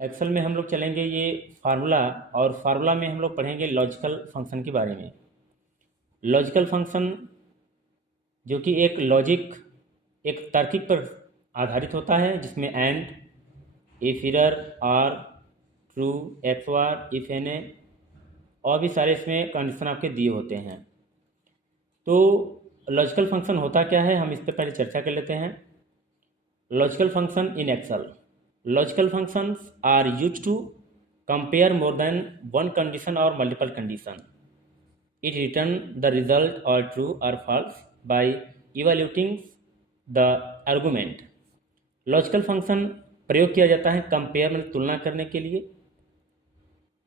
Excel में हम लोग चलेंगे ये फार्मूला, और फार्मूला में हम लोग पढ़ेंगे लॉजिकल फंक्शन के बारे में। लॉजिकल फंक्शन जो कि एक लॉजिक, एक तार्किक पर आधारित होता है, जिसमें and, if error, or, true, X bar, if N A, और भी सारे इसमें कंडीशन आपके दिए होते हैं। तो लॉजिकल फंक्शन होता क्या है, हम इस पर पहले चर्चा कर लेते हैं। Logical function in Excel. Logical functions are used to compare more than one condition or multiple condition. It returns the result or true or false by evaluating the argument. Logical function प्रयोग किया जाता है compare में तुलना करने के लिए,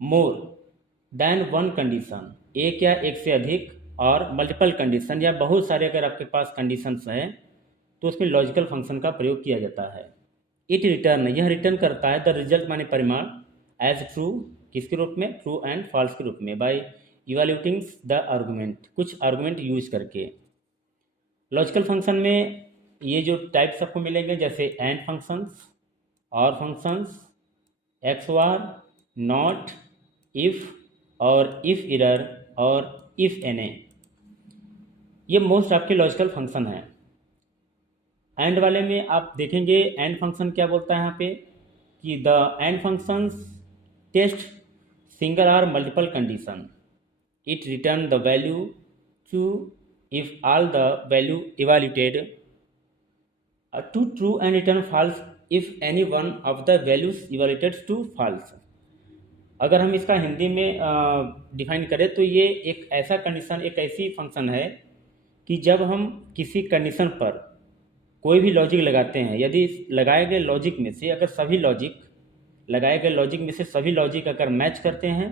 more than one condition, एक या एक से अधिक, और मल्टीपल कंडीशन या बहुत सारे अगर आपके पास कंडीशंस हैं तो उसमें लॉजिकल फंक्शन का प्रयोग किया जाता है। इट रिटर्न, यह रिटर्न करता है द रिजल्ट माने परिमाण, एज ट्रू, किसके रूप में, ट्रू एंड फॉल्स के रूप में, बाय इवेल्युएटिंग द आर्गुमेंट, कुछ आर्गुमेंट यूज करके। लॉजिकल फंक्शन में ये जो टाइप्स आपको मिलेंगे जैसे एंड फंक्शंस, और functions, x bar, not, if, और इफ एरर, और इफ एन ए, ये मोस्ट आपके लॉजिकल फंक्शन हैं। एंड वाले में आप देखेंगे एंड फंक्शन क्या बोलता है यहाँ पे, कि the and functions test single or multiple condition, it return the value true if all the value evaluated to true and return false if any one of the values evaluated to false. अगर हम इसका हिंदी में define करें तो ये एक ऐसा condition, एक ऐसी फंक्शन है कि जब हम किसी कंडीशन पर कोई भी लॉजिक लगाते हैं, यदि लगाए गए लॉजिक में से अगर सभी लॉजिक, लगाए गए लॉजिक में से सभी लॉजिक अगर मैच करते हैं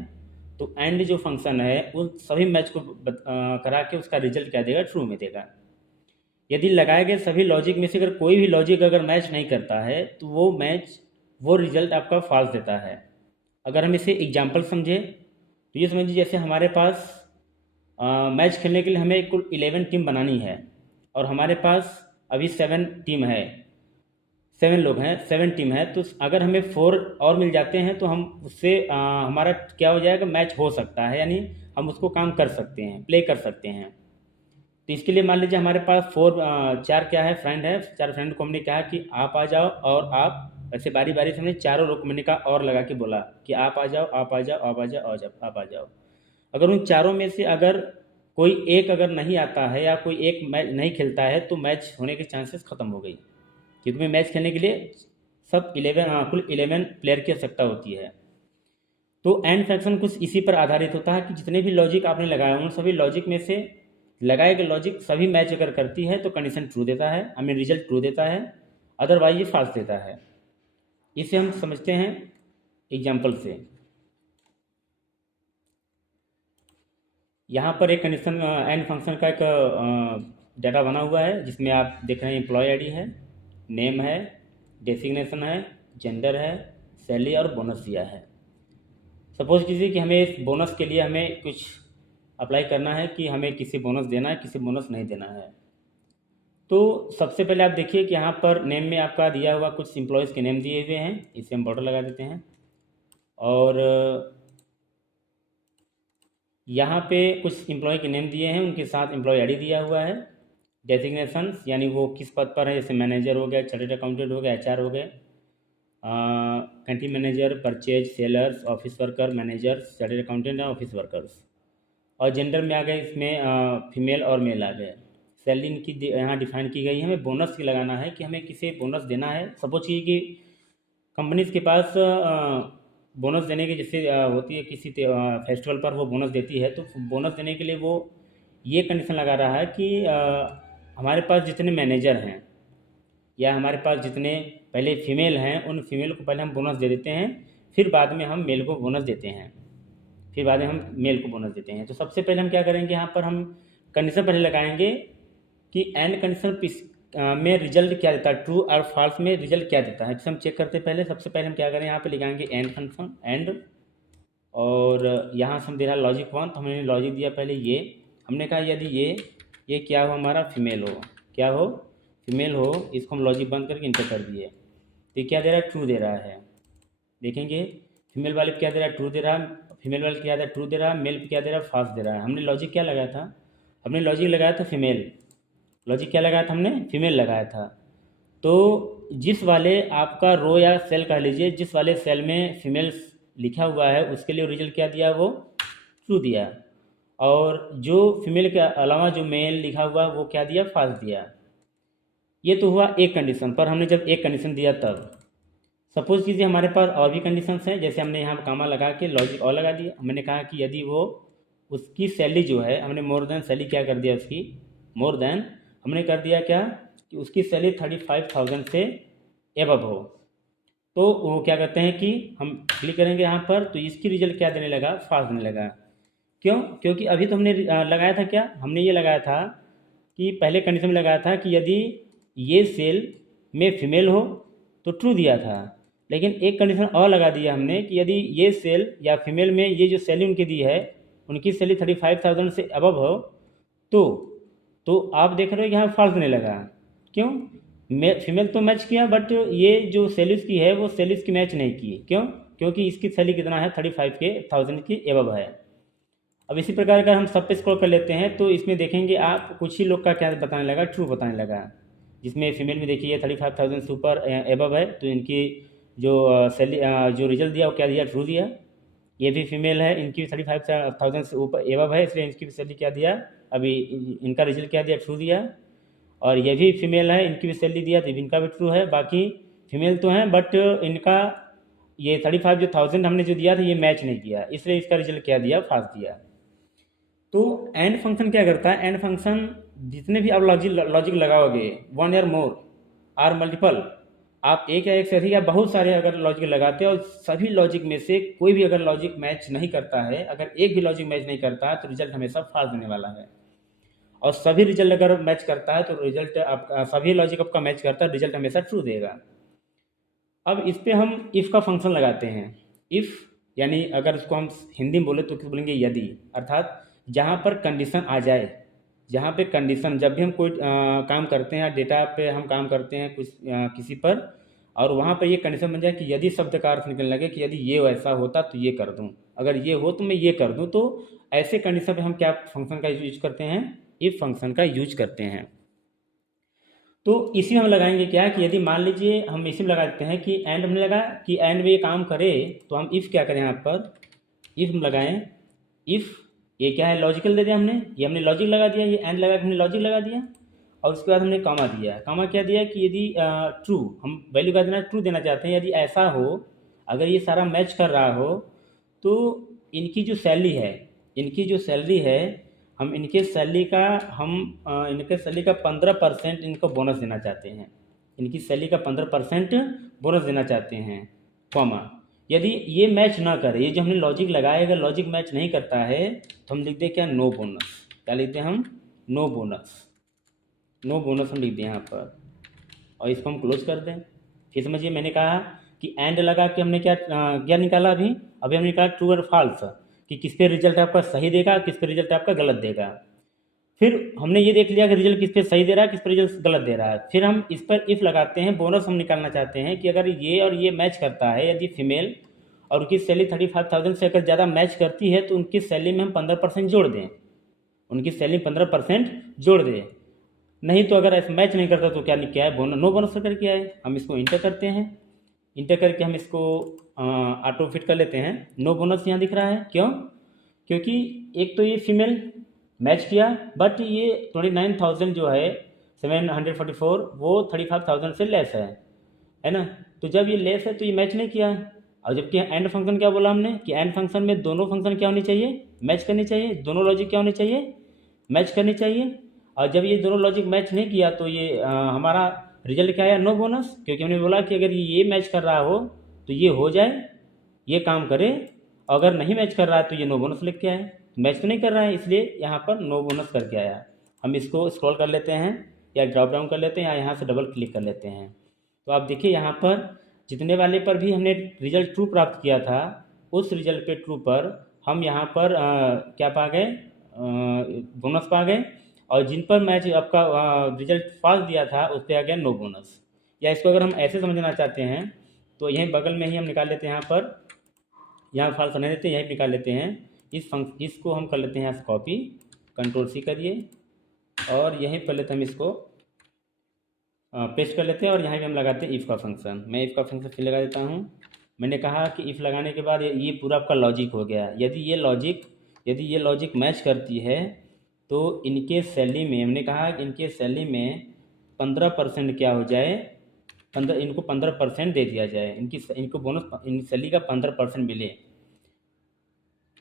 तो एंड जो फंक्शन है उन सभी मैच को करा के उसका रिजल्ट क्या देगा, ट्रू में देगा। यदि लगाए गए सभी लॉजिक में से अगर कोई भी लॉजिक अगर मैच नहीं करता है तो वो रिजल्ट आपका फॉल्स देता है। अगर हम इसे एग्जाम्पल समझे तो ये समझिए जैसे हमारे पास मैच खेलने के लिए हमें कुल 11 टीम बनानी है, और हमारे पास अभी 7 टीम है, 7 लोग हैं, 7 टीम है, तो अगर हमें 4 और मिल जाते हैं तो हम उससे हमारा क्या हो जाएगा, मैच हो सकता है, यानी हम उसको काम कर सकते हैं, प्ले कर सकते हैं। तो इसके लिए मान लीजिए हमारे पास 4 क्या है, फ्रेंड है, 4 फ्रेंड को हमने कहा कि आप आ जाओ, और आप ऐसे बारी बारी से हमने चारों लोग को मैंने कहा और लगा के बोला कि आप आ जाओ, आप आ जाओ, आप आ जाओ, आ जाओ, आप आ जाओ। अगर उन चारों में से अगर कोई एक अगर नहीं आता है या कोई एक मैच नहीं खेलता है तो मैच होने के चांसेस खत्म हो गई, क्योंकि में मैच खेलने के लिए सब 11, कुल 11 प्लेयर की आवश्यकता होती है। तो एंड फंक्शन कुछ इसी पर आधारित होता है कि जितने भी लॉजिक आपने लगाए उन सभी लॉजिक में से लगाए गए लॉजिक सभी मैच अगर करती है तो कंडीशन ट्रू देता है, हमें रिजल्ट ट्रू देता है, अदरवाइज ये फॉल्स देता है। इसे हम समझते हैं एग्जाम्पल से। यहाँ पर एक कंडीशन एंड फंक्शन का एक डाटा बना हुआ है जिसमें आप देख रहे हैं एम्प्लॉय आईडी है, नेम है, डेसिग्नेशन है, जेंडर है, सैलरी और बोनस दिया है। सपोज कीजिए कि हमें इस बोनस के लिए हमें कुछ अप्लाई करना है कि हमें किसी बोनस देना है, किसी बोनस नहीं देना है। तो सबसे पहले आप देखिए कि यहाँ पर नेम में आपका दिया हुआ कुछ एम्प्लॉयज़ के नेम दिए हुए हैं, इसे हम बॉर्डर लगा देते हैं। और यहाँ पे कुछ एम्प्लॉय के नेम दिए हैं, उनके साथ एम्प्लॉय आईडी दिया हुआ है। डेजिग्नेशंस यानी वो किस पद पर है, जैसे मैनेजर हो गया, चार्टर्ड अकाउंटेंट हो गया, एचआर हो गए, country manager, purchase, sellers, office worker, managers, chartered accountant और ऑफिस वर्कर्स। और जेंडर में आ गए इसमें फीमेल और मेल आ गए। सैलरी इनकी यहाँ डिफाइन की गई है। हमें बोनस की लगाना है कि हमें किसे बोनस देना है। सपोज कीजिए कि कंपनीज के पास बोनस देने की जैसे होती है, किसी फेस्टिवल पर वो बोनस देती है, तो बोनस देने के लिए वो ये कंडीशन लगा रहा है कि हमारे पास जितने मैनेजर हैं या हमारे पास जितने पहले फीमेल हैं उन फीमेल को पहले हम बोनस दे देते हैं, फिर बाद में हम मेल को बोनस देते हैं, फिर बाद में हम मेल को बोनस देते हैं। तो सबसे पहले हम क्या करेंगे, यहाँ पर हम कंडीशन पहले लगाएंगे कि एंड कंडीशन में रिजल्ट क्या देता है, ट्रू और फॉल्स में रिजल्ट क्या देता है, तो हम चेक करते हैं। पहले सबसे पहले हम क्या करें, यहाँ पे लिखाएंगे एंड फंक्शन, एंड, और यहाँ से हम दे रहा लॉजिक 1, तो हमने लॉजिक दिया पहले ये, हमने कहा यदि ये क्या हो, हमारा फीमेल हो, क्या हो, फीमेल हो, इसको हम लॉजिक बंद करके इंटर कर दिए, तो क्या दे रहा है, ट्रू दे रहा है। देखेंगे फीमेल वाले पे क्या दे रहा है, ट्रू दे रहा है, फीमेल वाले क्या दे रहा है, ट्रू दे रहा है, मेल पे क्या दे रहा है, फॉल्स दे रहा है। हमने लॉजिक क्या लगाया था, हमने लॉजिक लगाया था फीमेल, लॉजिक क्या लगाया था हमने, फीमेल लगाया था। तो जिस वाले आपका रो या सेल कह लीजिए, जिस वाले सेल में फीमेल लिखा हुआ है उसके लिए रिजल्ट क्या दिया, वो ट्रू दिया, और जो फीमेल के अलावा जो मेल लिखा हुआ वो क्या दिया, फॉल्स दिया। ये तो हुआ एक कंडीशन पर, हमने जब एक कंडीशन दिया तब। सपोज कीजिए हमारे पास और भी कंडीशंस हैं, जैसे हमने यहाँ कामा लगा के लॉजिक और लगा दिया। हमने कहा कि यदि वो उसकी सैलरी जो है, हमने मोर देन सैलरी क्या कर दिया उसकी, मोर देन हमने कर दिया क्या कि उसकी सैलरी 35,000 से एबव हो, तो वो क्या करते हैं कि हम क्लिक करेंगे यहाँ पर, तो इसकी रिजल्ट क्या देने लगा, फास्ट देने लगा। क्यों, क्योंकि अभी तो हमने लगाया था क्या, हमने ये लगाया था कि पहले कंडीशन में लगाया था कि यदि ये सेल में फीमेल हो तो ट्रू दिया था, लेकिन एक कंडीशन और लगा दिया हमने कि यदि ये सेल या फीमेल में ये जो सैलरी उनकी दी है, उनकी सैलरी 35,000 से अबव हो, तो तो आप देख रहे हो कि यहाँ फॉल्स देने लगा। क्यों, फीमेल तो मैच किया, बट ये जो सैलरीज की है वो सैलरीज की मैच नहीं की। क्यों, क्योंकि इसकी सैलरी कितना है, 35,000 की एबव है। अब इसी प्रकार का हम सब पे स्क्रॉल कर लेते हैं, तो इसमें देखेंगे आप कुछ ही लोग का क्या बताने लगा, ट्रू बताने लगा। जिसमें फीमेल में देखिए 35,000 से ऊपर एबव है, तो इनकी जो सैलरी जो रिजल्ट दिया वो क्या दिया, ट्रू दिया। ये भी फीमेल है, इनकी भी 35,000 से ऊपर एबव है, इसलिए इनकी भी सैलरी क्या दिया, अभी इनका रिजल्ट क्या दिया, ट्रू दिया। और ये भी फीमेल है, इनकी भी सैलरी दिया, तो इनका भी ट्रू है। बाकी फीमेल तो हैं, बट इनका ये 35,000 हमने जो दिया था ये मैच नहीं किया, इसलिए इसका रिजल्ट क्या दिया, फाल्स दिया। तो एंड फंक्शन क्या करता है, एंड फंक्शन जितने भी आप लॉजिक लगाओगे, वन या मोर आर मल्टीपल, आप एक या एक से अधिक या बहुत सारे अगर लॉजिक लगाते हो और सभी लॉजिक में से कोई भी अगर लॉजिक मैच नहीं करता है, अगर एक भी लॉजिक मैच नहीं करता है, तो रिजल्ट हमेशा फॉल्स देने वाला है। और सभी रिजल्ट अगर मैच करता है तो रिजल्ट आपका, सभी लॉजिक आपका मैच करता है, रिजल्ट हमेशा ट्रू देगा। अब इस पे हम इफ़ का फंक्शन लगाते हैं। इफ़ यानी अगर उसको हम हिंदी में बोले तो किस बोलेंगे, यदि, अर्थात जहाँ पर कंडीशन आ जाए, जहाँ पे कंडीशन, जब भी हम कोई काम करते हैं, डेटा पे हम काम करते हैं कुछ किसी पर, और वहाँ पर ये कंडीशन बन जाए कि यदि शब्द का अर्थ निकलने लगे कि यदि ये वैसा होता तो ये कर दूँ, अगर ये हो तो मैं ये कर दूँ, तो ऐसे कंडीशन पे हम क्या फंक्शन का यूज करते हैं, इफ फंक्शन का यूज करते हैं। तो इसी में हम लगाएंगे क्या कि यदि मान लीजिए हम इसी में लगा देते हैं कि एंड हमने लगा कि एंड में ये काम करे, तो हम इफ़ क्या करें, यहाँ पर इफ़ हम लगाएं, इफ़ ये क्या है, लॉजिकल दे दिया हमने, ये हमने लॉजिक लगा दिया, ये एंड लगा के हमने लॉजिक लगा दिया, और उसके बाद हमने कॉमा दिया। कॉमा क्या दिया कि यदि ट्रू, हम वैल्यू का देना, ट्रू देना चाहते हैं, यदि ऐसा हो, अगर ये सारा मैच कर रहा हो, तो इनकी जो सैलरी है, इनकी जो सैलरी है, हम इनके सैलरी का हम इनके सैलरी का 15% इनको बोनस देना चाहते हैं, इनकी सैलरी का 15% बोनस देना चाहते हैं, कॉमा। यदि ये मैच ना करे, ये जो हमने लॉजिक लगाया, अगर लॉजिक मैच नहीं करता है, तो हम लिख दें क्या, नो बोनस। क्या लिखते हैं हम, नो बोनस, नो बोनस हम लिख दें यहाँ पर, और इसको हम क्लोज कर दें। फिर समझिए, मैंने कहा कि एंड लगा के हमने क्या क्या निकाला, अभी अभी हमने निकाला ट्रू और फॉल्स, कि किस पे रिजल्ट आपका सही देगा, किस पे रिजल्ट आपका गलत देगा। फिर हमने ये देख लिया कि रिजल्ट किस पे सही दे रहा है, किस पे रिजल्ट गलत दे रहा है। फिर हम इस पर इफ़ लगाते हैं, बोनस हम निकालना चाहते हैं कि अगर ये और ये मैच करता है, यदि फीमेल और उनकी सैलरी 35,000 से अगर ज़्यादा मैच करती है, तो उनकी सैलरी में हम 15% जोड़ दें, उनकी सैलरी 15% जोड़ दें। नहीं तो अगर ऐसा मैच नहीं करता तो क्या क्या है, बोनस, नो बोनस करके क्या है, हम इसको इंटर करते हैं, इंटर करके हम इसको ऑटो फिट कर लेते हैं। नो बोनस यहाँ दिख रहा है, क्यों, क्योंकि एक तो ये फीमेल मैच किया, बट ये 29,000 जो है 744 वो 35,000 से लेस है ना। तो जब ये लेस है तो ये मैच नहीं किया। और जबकि एंड फंक्शन क्या बोला हमने कि एंड फंक्शन में दोनों फंक्शन क्या होनी चाहिए, मैच करनी चाहिए, दोनों लॉजिक क्या होनी चाहिए, मैच करनी चाहिए। और जब ये दोनों लॉजिक मैच नहीं किया तो ये हमारा रिजल्ट क्या आया, नो बोनस, क्योंकि हमने बोला कि अगर ये मैच कर रहा हो तो ये हो जाए, ये काम करे, अगर नहीं मैच कर रहा है तो ये नो बोनस लिख के आए। मैच तो नहीं कर रहा है, इसलिए यहाँ पर नो बोनस करके आया। हम इसको स्क्रॉल कर लेते हैं या ड्रॉप डाउन कर लेते हैं या यहाँ से डबल क्लिक कर लेते हैं। तो आप देखिए यहाँ पर जितने वाले पर भी हमने रिजल्ट ट्रू प्राप्त किया था, उस रिजल्ट पे ट्रू पर हम यहाँ पर क्या पा गए, बोनस पा गए। और जिन पर मैच आपका रिजल्ट फॉल्स दिया था उस पर आ गया नो बोनस। या इसको अगर हम ऐसे समझना चाहते हैं तो यहीं बगल में ही हम निकाल लेते हैं, यहाँ फॉल्स रहने देते हैं, यहीं निकाल लेते हैं। इसको हम कर लेते हैं यहाँ से कॉपी, कंट्रोल सी करिए और यहीं पर लेते हैं हम इसको पेस्ट कर लेते हैं और यहाँ भी हम लगाते हैं इफ़ का फंक्शन। मैं इफ़ का फंक्शन फिर लगा देता हूँ। मैंने कहा कि इफ़ लगाने के बाद ये पूरा आपका लॉजिक हो गया। यदि ये लॉजिक मैच करती है तो इनके सैलरी में, हमने कहा कि इनके सैलरी में 15% क्या हो जाए, इनको 15% दे दिया जाए, इनको बोनस इन सैलरी का 15% मिले।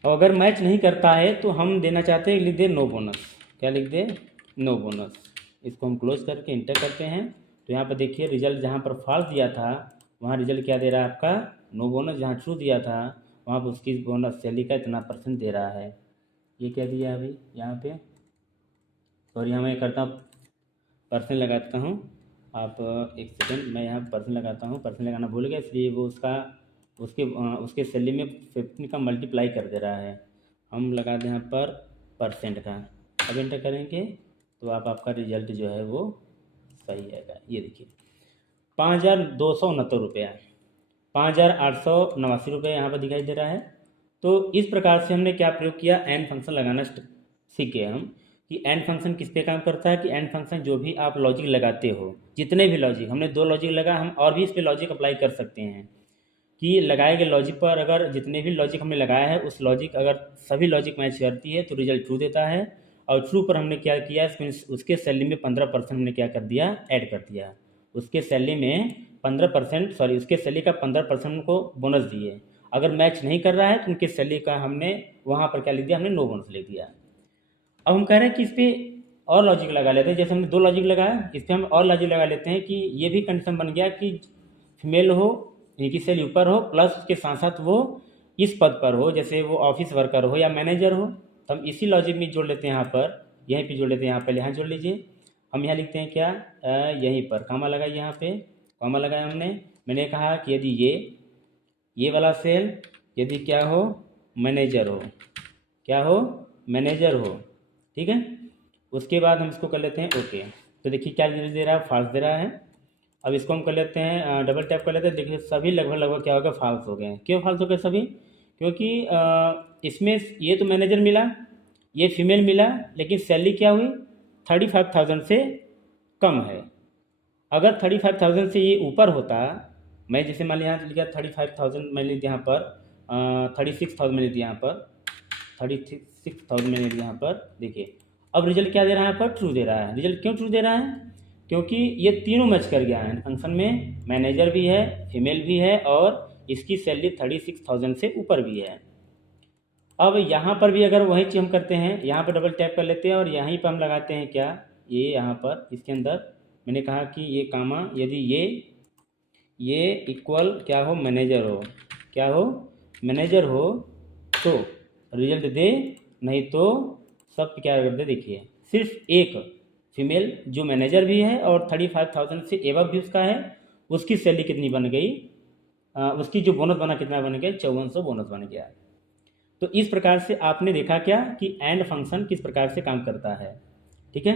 और अगर मैच नहीं करता है तो हम देना चाहते हैं, लिख दे नो बोनस। क्या लिख दे? No bonus. इसको हम क्लोज करके इंटर करते हैं तो यहाँ पर देखिए रिजल्ट जहाँ पर फॉल्स दिया था वहाँ रिजल्ट क्या दे रहा है आपका? No bonus. जहाँ ट्रू दिया था वहाँ पर उसकी बोनस सैलरी का इतना % दे रहा है। ये क्या दिया है अभी यहाँ पे? सॉरी, यहाँ मैं करता हूँ % लगाता हूँ। आप एक सेकेंड, मैं यहाँ % लगाता हूँ, % लगाना भूल गया इसलिए वो उसके सैलरी में 15 का मल्टीप्लाई कर दे रहा है। हम लगा दें यहाँ पर % का। अब एंटर करेंगे तो आपका रिजल्ट जो है वो सही आएगा। ये देखिए 5,269 रुपया, 5,889 रुपये यहाँ पर दिखाई दे रहा है। तो इस प्रकार से हमने क्या प्रयोग किया? एंड फंक्शन लगाना सीख गए हम कि एंड फंक्शन किस पे काम करता है। कि एंड फंक्शन जो भी आप लॉजिक लगाते हो, जितने भी लॉजिक, हमने 2 लॉजिक लगा, हम और भी इस पर लॉजिक अप्लाई कर सकते हैं कि लगाए गए लॉजिक पर अगर जितने भी लॉजिक हमने लगाया है उस लॉजिक अगर सभी लॉजिक मैच करती है तो रिजल्ट ट्रू देता है। और ट्रू पर हमने क्या किया, इसमें उसके सैलरी में 15% हमने क्या कर दिया? ऐड कर दिया। उसके सैलरी में 15%, सॉरी उसके सैलरी का 15% को बोनस दिए। अगर मैच नहीं कर रहा है तो उनके सैलरी का हमने वहाँ पर क्या लिख दिया? हमने नो बोनस लिख दिया। अब हम कह रहे हैं कि इस पर और लॉजिक लगा लेते हैं। जैसे हमने 2 लॉजिक लगाया, इस पर हम और लॉजिक लगा लेते हैं कि ये भी कंडीशन बन गया कि फीमेल हो, इनकी सैलरी ऊपर हो, प्लस उसके साथ साथ वो इस पद पर हो, जैसे वो ऑफिस वर्कर हो या मैनेजर हो। तो हम इसी लॉजिक में जोड़ लेते हैं, यहाँ पर यहीं पे जोड़ लेते हैं। यहाँ पहले यहाँ जोड़ लीजिए। हम यहाँ लिखते हैं क्या? यहीं पर कॉमा लगाइए, यहाँ पे कॉमा लगाया हमने। मैंने कहा कि यदि ये वाला सेल यदि क्या हो? मैनेजर हो, क्या हो? मैनेजर हो, ठीक है। उसके बाद हम इसको कर लेते हैं ओके। तो देखिए क्या दे रहा है? फॉल्स दे रहा है। अब इसको हम कर लेते हैं, डबल टैप कर लेते हैं। देखिए सभी लगभग क्या हो गया? फॉल्स हो गए। क्यों फॉल्स हो गए सभी? क्योंकि इसमें ये तो मैनेजर मिला, ये फीमेल मिला, लेकिन सैलरी क्या हुई? 35,000 से कम है। अगर 35,000 से ये ऊपर होता, मैं जैसे मान लिया यहाँ लिखा 35,000, मैंने लिख दिया यहाँ पर 36,000 मैंने दिया यहाँ पर 36,000 मैंने दिया यहाँ पर। देखिए अब रिजल्ट क्या दे रहा है? यहाँ पर ट्रू दे रहा है। रिजल्ट क्यों ट्रू दे रहा है? क्योंकि ये तीनों मैच कर गया है। फंक्शन में मैनेजर भी है, फीमेल भी है और इसकी सैलरी 36,000 से ऊपर भी है। अब यहाँ पर भी अगर वही चीज़ हम करते हैं, यहाँ पर डबल टैप कर लेते हैं और यहीं पर हम लगाते हैं क्या? ये यहाँ पर इसके अंदर मैंने कहा कि ये कामा, यदि ये इक्वल क्या हो? मैनेजर हो, क्या हो? मैनेजर हो तो रिजल्ट दे, नहीं तो सब क्या कर दे? देखिए सिर्फ एक फीमेल जो मैनेजर भी है और 35,000 से एबव भी उसका है, उसकी सैलरी कितनी बन गई? उसकी जो बोनस बना कितना बन गया? 5400 बोनस बन गया। तो इस प्रकार से आपने देखा क्या कि एंड फंक्शन किस प्रकार से काम करता है, ठीक है।